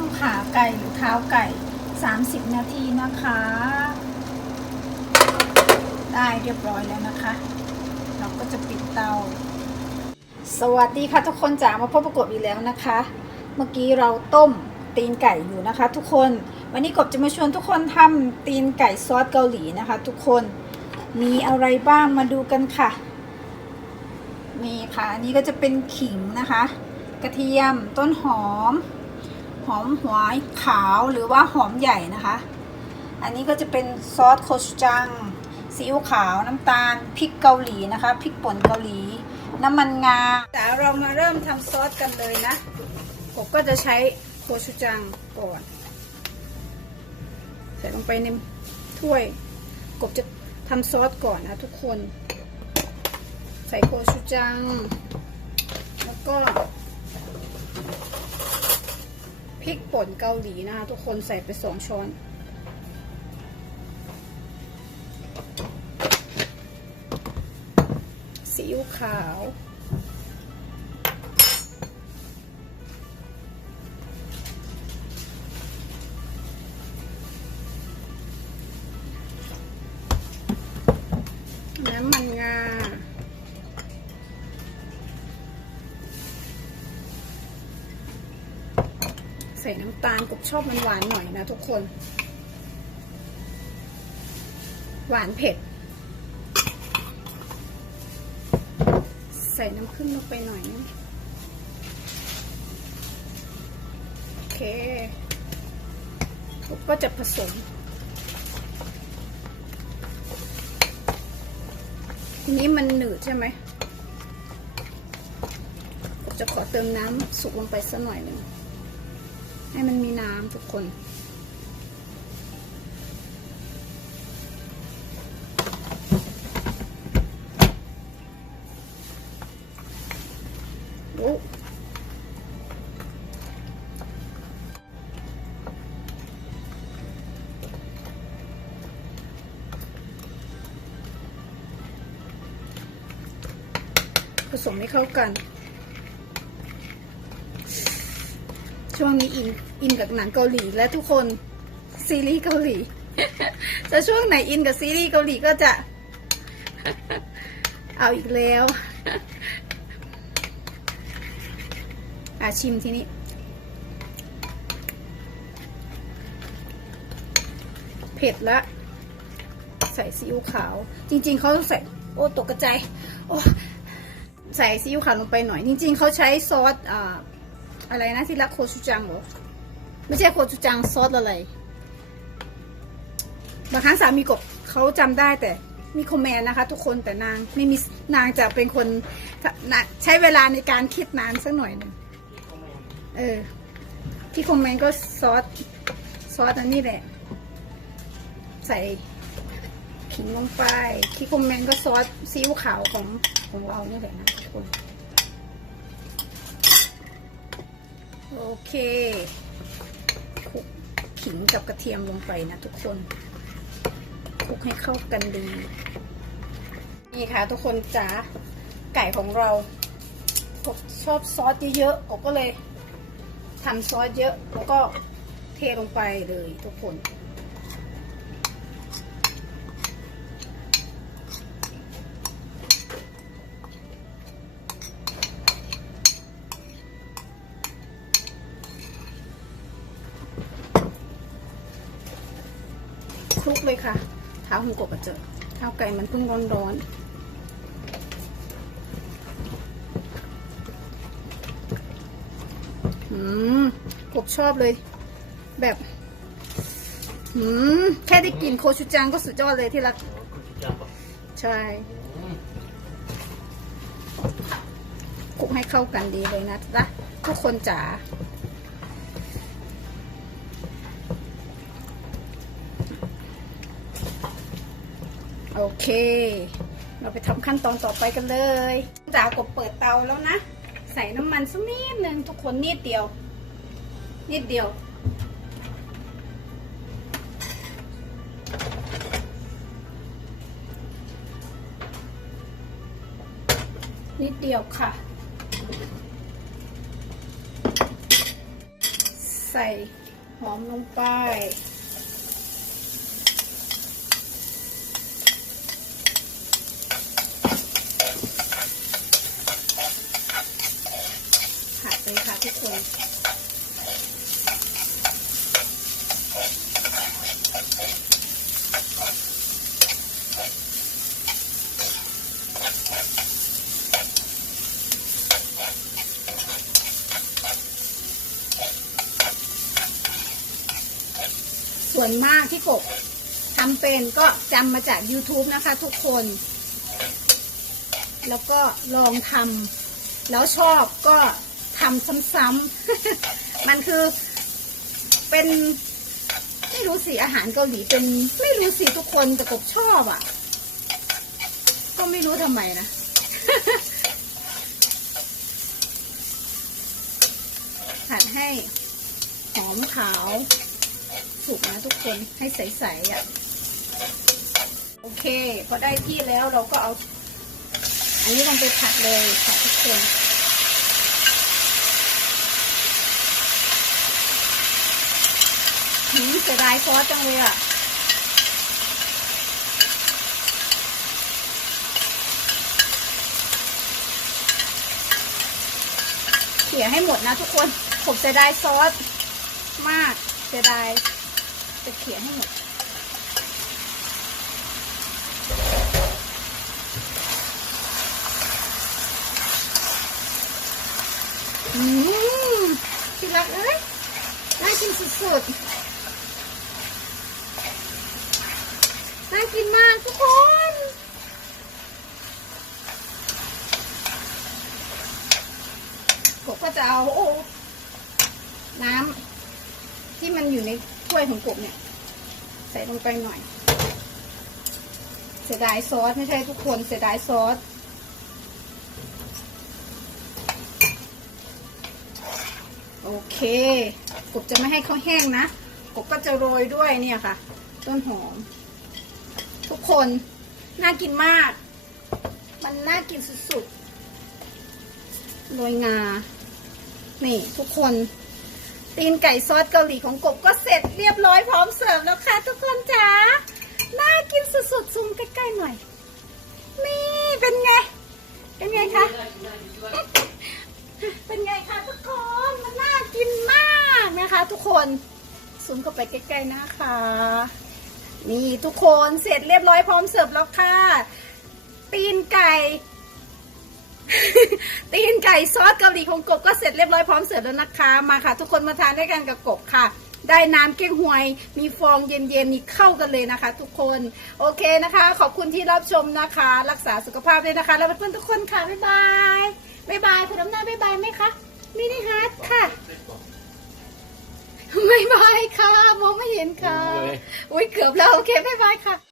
มขาไก่หรือเท้าไก่ 30 นาทีนะคะ ได้เรียบร้อยแล้วนะคะ เราก็จะปิดเตา สวัสดีค่ะทุกคนจ๋ามาพบประกบอีกแล้วนะคะ เมื่อกี้เราต้มตีนไก่อยู่นะคะ ทุกคนวันนี้กบจะมาชวนทุกคนทำตีนไก่ซอสเกาหลีนะคะ ทุกคนมีอะไรบ้างมาดูกันค่ะมีค่ะอันนี้ก็จะเป็นขิงนะคะ กระเทียมต้นหอม หอมหัวขาวหรือว่าหอมใหญ่นะคะ อันนี้ก็จะเป็นซอสโคชูจังซีอิ๊วขาวน้ำตาลพริกเกาหลีนะคะพริกป่นเกาหลี น้ำมันงาแต่เรามาเริ่มทำซอสกันเลยนะผมก็จะใช้โคชูจังก่อน ใส่ลงไปในถ้วย กบจะทำซอสก่อนนะทุกคน ใส่โคชูจัง แล้วก็ ริกป่นเกาหลีนะคะ ทุกคนใส่ไปสองช้อน ซีอิ๊วขาว ตาลกบชอบมันหวานหน่อยนะทุกคน หวานเผ็ด ใส่น้ำผึ้งลงไปหน่อยนะโอเคกบก็จะผสม ทีนี้มันหนืดใช่ไหมผมจะขอเติมน้ำสุกลงไปสักหน่อยหนึ่ง ให้มันมีน้ำทุกคน โอ้ผสมให้เข้ากัน ช่วงนี้อินอินกับหนังเกาหลีและทุกคนซีรีส์เกาหลี จะช่วงไหนอินกับซีรีส์เกาหลีก็จะ เอาอีกแล้วอาชิมทีนี้ เผ็ดละ ใส่ซีอิ๊วขาว จริง ๆเขาใส่ โอ้ตกกระจโอ้ใส่ซีอิ๊วขาวลงไปหน่อย จริง ๆเขาใช้ซอสอ่า อะไรนะที่รักโคชูจังเหรอไม่ใช่โคชูจังซอสอะไร บางครั้งสามีกบเขาจำได้แต่มีคอมเมนต์นะคะ ทุกคนแต่นางไม่มีนางจะเป็นคนนะใช้เวลาในการคิดนานสักหน่อยหนึ่งเออที่คอมเมนต์ก็ซอสซอสอันนี้แหละ ใส่ขิงลงไป ที่คอมเมนต์ก็ซอสซีอิ๊วขาวของของเรานี่แหละนะทุกคน โอเคคลุกขิงกับกระเทียมลงไปนะทุกคนคลุกให้เข้ากันดี นี่ค่ะทุกคนจ๋าไก่ของเราผมชอบซอสเยอะๆกบก็เลยทำซอสเยอะแล้วก็เทลงไปเลยทุกคนาของกบกระเจอเท้าไก่มันเพิ่งร้อนๆอืมกบชอบเลย แบบอืมแค่ได้กลินโคชูจังก็สุดยอดเลยที่รักใช่คลุกให้เข้ากันดีเลยนะจ๊ะทุกคนจ๋า โอเค เราไปทำขั้นตอนต่อไปกันเลยจ๋ากบเปิดเตาแล้วนะ ใส่น้ำมันสักนิดนึงทุกคนนิดเดียว นิดเดียวนิดเดียวค่ะ ใส่หอมลงไป ผัดเลยค่ะทุกคน ส่วนมากที่กบทำเป็นก็จำมาจาก YouTube นะคะทุกคน แล้วก็ลองทำแล้วชอบก็ ทำซ้ำๆ มันคือเป็น ไม่รู้สิอาหารเกาหลีเป็นไม่รู้สิทุกคนแต่กบชอบอะ่ะ ก็ไม่รู้ทำไมนะ ผัดให้หอมขาว สุกนะทุกคนให้ใสๆอะ โอเค พอได้ที่แล้วเราก็เอา อันนี้ลงไปผัดเลยค่ะทุกคน หืมเสียดายซอสจังเลยอะเขี่ยให้หมดนะทุกคน ผมเสียดายซอสมากเสียดายจะเขี่ยให้หมดอืมที่รักเอ้ย น่ากินสุดๆ น่ากินมากทุกคน กบก็จะเอาโอ้น้ำที่มันอยู่ในถ้วยของกบเนี่ย ใส่ลงไปหน่อย เสียดายซอส ไม่ใช่ทุกคน เสียดายซอส โอเคกบจะไม่ให้เขาแห้งนะกบก็จะโรยด้วยเนี่ยค่ะ ต้นหอม ทุกคนน่ากินมาก มันน่ากินสุดๆโรยงา นี่ทุกคน ตีนไก่ซอสเกาหลีของกบก็เสร็จเรียบร้อยพร้อมเสิร์ฟแล้วค่ะ มเข้าไปใกล้ๆนะคะ นี่ทุกคนเสร็จเรียบร้อยพร้อมเสิร์ฟแล้วค่ะ ตีนไก่ ตีนไก่ซอสเกาหลีของกบก็เสร็จเรียบร้อยพร้อมเสิร์ฟแล้วนะคะ มาค่ะ ทุกคนมาทานด้วยกันกับกบค่ะได้น้ำเก้งหวย มีฟองเย็นๆนี่เข้ากันเลยนะคะ ทุกคน โอเคนะคะ ขอบคุณที่รับชมนะคะ รักษาสุขภาพด้วยนะคะ แล้วเพื่อนๆทุกคนค่ะ บ๊ายบาย บ๊ายบายคุณน้ำหน้าบ๊ายบายไหมคะมินิฮาร์ดค่ะ บ๊ายบายค่ะ มองไม่เห็นค่ะ อุ้ยเกือบแล้ว โอเคบ๊ายบายค่ะ